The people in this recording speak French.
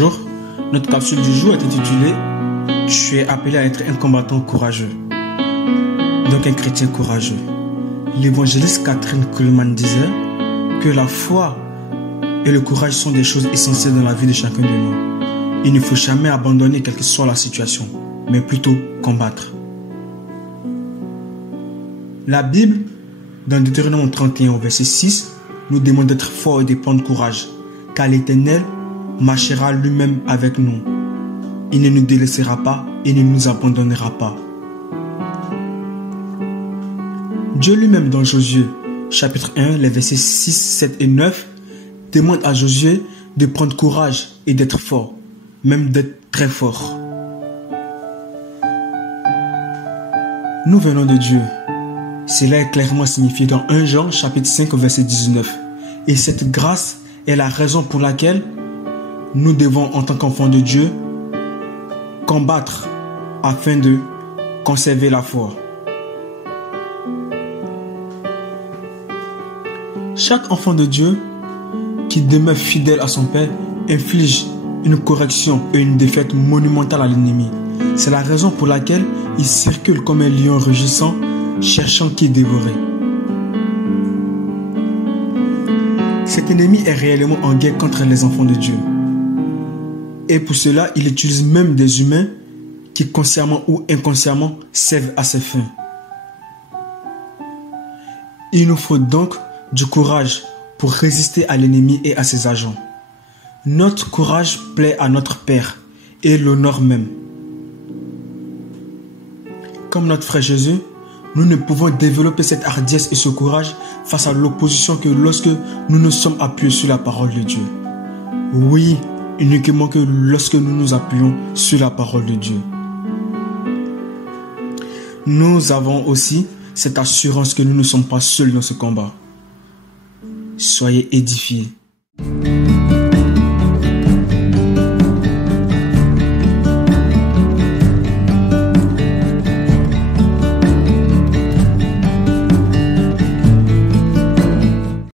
Bonjour, notre capsule du jour est intitulée « Tu es appelé à être un combattant courageux ». Donc un chrétien courageux. L'évangéliste Kathryn Kuhlman disait que la foi et le courage sont des choses essentielles dans la vie de chacun de nous. Il ne faut jamais abandonner quelle que soit la situation, mais plutôt combattre. La Bible, dans Deutéronome 31 au verset 6, nous demande d'être forts et de prendre courage, car l'Éternel marchera lui-même avec nous. Il ne nous délaissera pas et ne nous abandonnera pas. Dieu lui-même dans Josué, chapitre 1, les versets 6, 7 et 9, demande à Josué de prendre courage et d'être fort, même d'être très fort. Nous venons de Dieu. Cela est clairement signifié dans 1 Jean, chapitre 5, verset 19. Et cette grâce est la raison pour laquelle nous devons, en tant qu'enfants de Dieu, combattre afin de conserver la foi. Chaque enfant de Dieu qui demeure fidèle à son Père inflige une correction et une défaite monumentale à l'ennemi. C'est la raison pour laquelle il circule comme un lion rugissant, cherchant qui dévorer. Cet ennemi est réellement en guerre contre les enfants de Dieu. Et pour cela, il utilise même des humains qui, consciemment ou inconsciemment, servent à ses fins. Il nous faut donc du courage pour résister à l'ennemi et à ses agents. Notre courage plaît à notre Père et l'honneur même. Comme notre frère Jésus, nous ne pouvons développer cette hardiesse et ce courage face à l'opposition que lorsque nous nous sommes appuyés sur la parole de Dieu. Oui, uniquement que lorsque nous nous appuyons sur la parole de Dieu. Nous avons aussi cette assurance que nous ne sommes pas seuls dans ce combat. Soyez édifiés.